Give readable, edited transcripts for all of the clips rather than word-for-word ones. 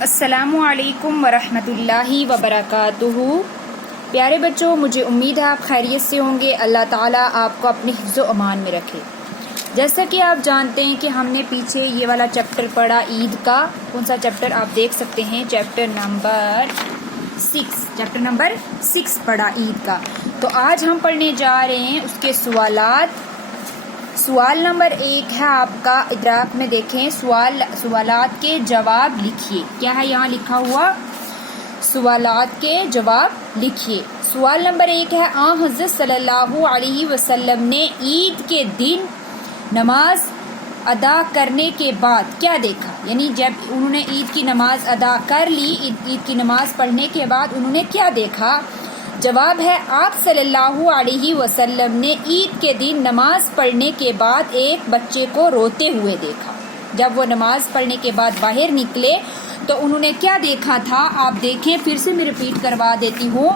السلام علیکم ورحمۃ اللہ وبرکاتہ۔ پیارے بچوں، مجھے امید ہے آپ خیریت سے ہوں گے۔ اللہ تعالیٰ آپ کو اپنے حفظ و امان میں رکھے۔ جیسا کہ آپ جانتے ہیں کہ ہم نے پیچھے یہ والا چیپٹر پڑھا عید کا۔ کون سا چیپٹر آپ دیکھ سکتے ہیں؟ چیپٹر نمبر 6 پڑھا عید کا۔ تو آج ہم پڑھنے جا رہے ہیں اس کے سوالات۔ سوال نمبر 1 ہے آپ کا، ادراک میں دیکھیں، سوالات کے جواب لکھیے۔ کیا ہے یہاں لکھا ہوا؟ سوالات کے جواب لکھیے۔ سوال نمبر 1 ہے، آن حضرت صلی اللہ علیہ وسلم نے عید کے دن نماز ادا کرنے کے بعد کیا دیکھا؟ یعنی جب انہوں نے عید کی نماز ادا کر لی، عید کی نماز پڑھنے کے بعد انہوں نے کیا دیکھا؟ جواب ہے، آپ صلی اللہ علیہ وسلم نے عید کے دن نماز پڑھنے کے بعد ایک بچے کو روتے ہوئے دیکھا۔ جب وہ نماز پڑھنے کے بعد باہر نکلے تو انہوں نے کیا دیکھا تھا؟ آپ دیکھیں، پھر سے میں ریپیٹ کروا دیتی ہوں۔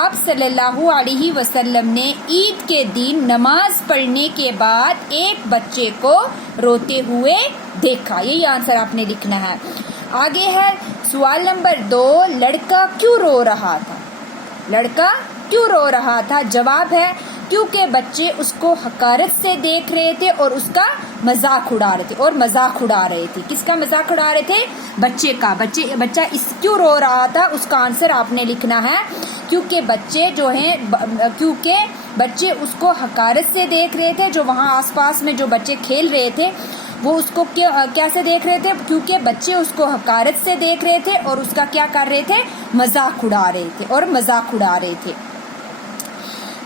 آپ صلی اللہ علیہ وسلم نے عید کے دن نماز پڑھنے کے بعد ایک بچے کو روتے ہوئے دیکھا۔ یہی آنسر آپ نے لکھنا ہے۔ آگے ہے سوال نمبر 2، لڑکا کیوں رو رہا تھا؟ لڑکا کیوں رو رہا تھا؟ جواب ہے، کیونکہ بچے اس کو حقارت سے دیکھ رہے تھے اور اس کا مذاق اڑا رہے تھے۔ کس کا مذاق اڑا رہے تھے؟ بچے کا۔ بچہ اس کیوں رو رہا تھا؟ اس کا آنسر آپ نے لکھنا ہے، کیونکہ بچے اس کو حقارت سے دیکھ رہے تھے۔ جو وہاں آس پاس میں جو بچے کھیل رہے تھے وہ اس کو کیسے دیکھ رہے تھے؟ کیونکہ بچے اس کو حقارت سے دیکھ رہے تھے اور اس کا کیا کر رہے تھے؟ مذاق اڑا رہے تھے۔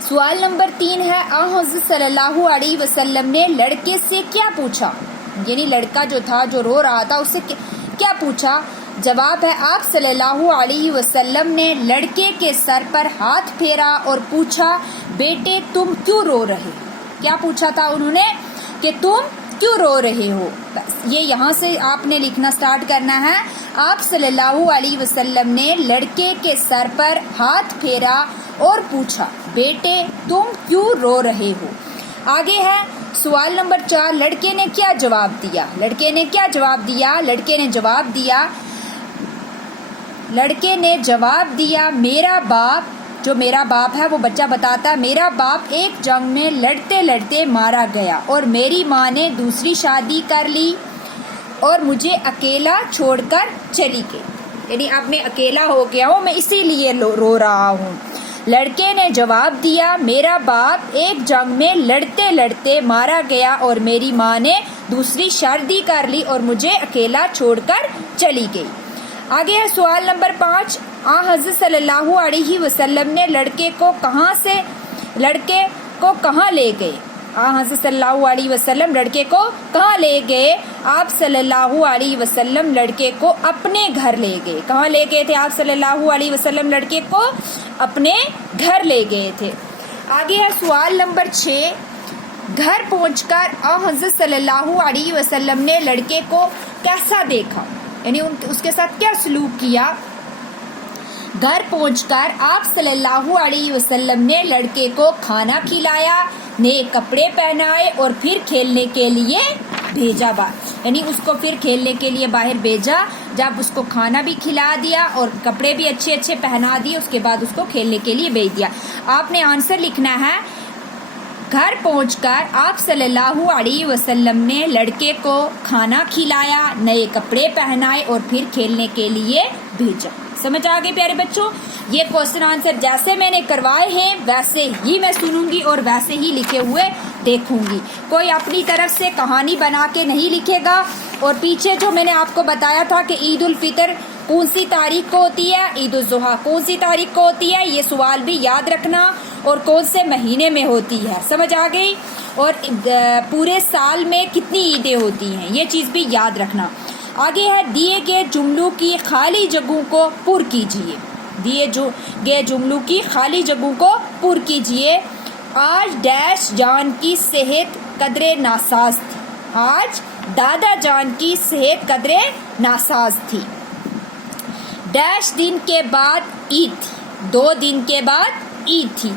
سوال نمبر 3 ہے، آن حضرت صلی اللہ علیہ وسلم نے لڑکے سے کیا پوچھا؟ یعنی لڑکا جو تھا، جو رو رہا تھا، اس سے کیا پوچھا؟ جواب ہے، آپ صلی اللہ علیہ وسلم نے لڑکے کے سر پر ہاتھ پھیرا اور پوچھا، بیٹے تم کیوں رو رہے؟ کیا پوچھا تھا انہوں نے؟ کہ تم کیوں رو رہے ہو؟ یہ یہاں سے آپ نے لکھنا سٹارٹ کرنا ہے۔ آپ صلی اللہ علیہ وسلم نے لڑکے کے سر پر ہاتھ پھیرا اور پوچھا، بیٹے تم کیوں رو رہے ہو؟ آگے ہے سوال نمبر 4، لڑکے نے کیا جواب دیا؟ لڑکے نے جواب دیا، میرا باپ ہے، وہ بچہ بتاتا ہے، میرا باپ ایک جنگ میں لڑتے لڑتے مارا گیا اور میری ماں نے دوسری شادی کر لی اور مجھے اکیلا چھوڑ کر چلی گئی۔ یعنی اب میں اکیلا ہو گیا ہوں، میں اسی لیے رو رہا ہوں۔ لڑکے نے جواب دیا، میرا باپ ایک جنگ میں لڑتے لڑتے مارا گیا اور میری ماں نے دوسری شادی کر لی اور مجھے اکیلا چھوڑ کر چلی گئی۔ آگے ہے سوال نمبر 5، آن حضرت صلی اللہ علیہ وسلم نے لڑکے کو کہاں لے گئے؟ آن حضرت صلی اللہ علیہ وسلم لڑکے کو کہاں لے گئے؟ آپ صلی اللہ علیہ وسلم لڑکے کو اپنے گھر لے گئے۔ کہاں لے گئے تھے آپ صلی اللہ علیہ وسلم؟ لڑکے کو اپنے گھر لے گئے تھے۔ آگے ہے سوال نمبر 6، گھر پہنچ کر آن حضرت صلی اللہ علیہ وسلم نے لڑکے کو کیسا دیکھا؟ یعنی اس کے ساتھ کیا سلوک کیا؟ گھر پہنچ کر آپ صلی اللہ علیہ وسلم نے لڑکے کو کھانا کھلایا، نئے کپڑے پہنائے اور پھر کھیلنے کے لیے بھیجا۔ یعنی اس کو پھر کھیلنے کے لیے باہر بھیجا۔ جب اس کو کھانا بھی کھلا دیا اور کپڑے بھی اچھے اچھے پہنا دیے، اس کے بعد اس کو کھیلنے کے لیے بھیج دیا۔ آپ نے آنسر لکھنا ہے، گھر پہنچ کر آپ صلی اللہ علیہ وسلم نے لڑکے کو کھانا کھلایا، نئے کپڑے پہنائے اور پھر کھیلنے کے لیے بھیجا۔ سمجھ آ گئی پیارے بچوں؟ یہ کوسچن آنسر جیسے میں نے کروائے ہیں ویسے ہی میں سنوں گی اور ویسے ہی لکھے ہوئے دیکھوں گی۔ کوئی اپنی طرف سے کہانی بنا کے نہیں لکھے گا۔ اور پیچھے جو میں نے آپ کو بتایا تھا کہ عید الفطر کون سی تاریخ کو ہوتی ہے، عید الاضحیٰ کون سی تاریخ کو ہوتی ہے، یہ سوال بھی یاد رکھنا، اور کون سے مہینے میں ہوتی ہے۔ سمجھ آ گئی؟ اور پورے سال میں کتنی عیدیں ہوتی ہیں، یہ چیز بھی یاد رکھنا۔ آگے ہے، دیے گئے جملوں کی خالی جگہوں کو پر کیجیے۔ گئے جملوں کی خالی جگہوں کو پر کیجیے۔ آج ڈیش جان کی صحت قدرے ناساز تھی۔ آج دادا جان کی صحت قدرے ناساز تھی۔ ڈیش دن کے بعد عید تھی، 2 دن کے بعد عید تھی۔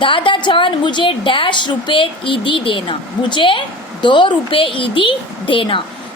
دادا جان مجھے ڈیش روپے عیدی دینا، مجھے 2 روپے عیدی دینا۔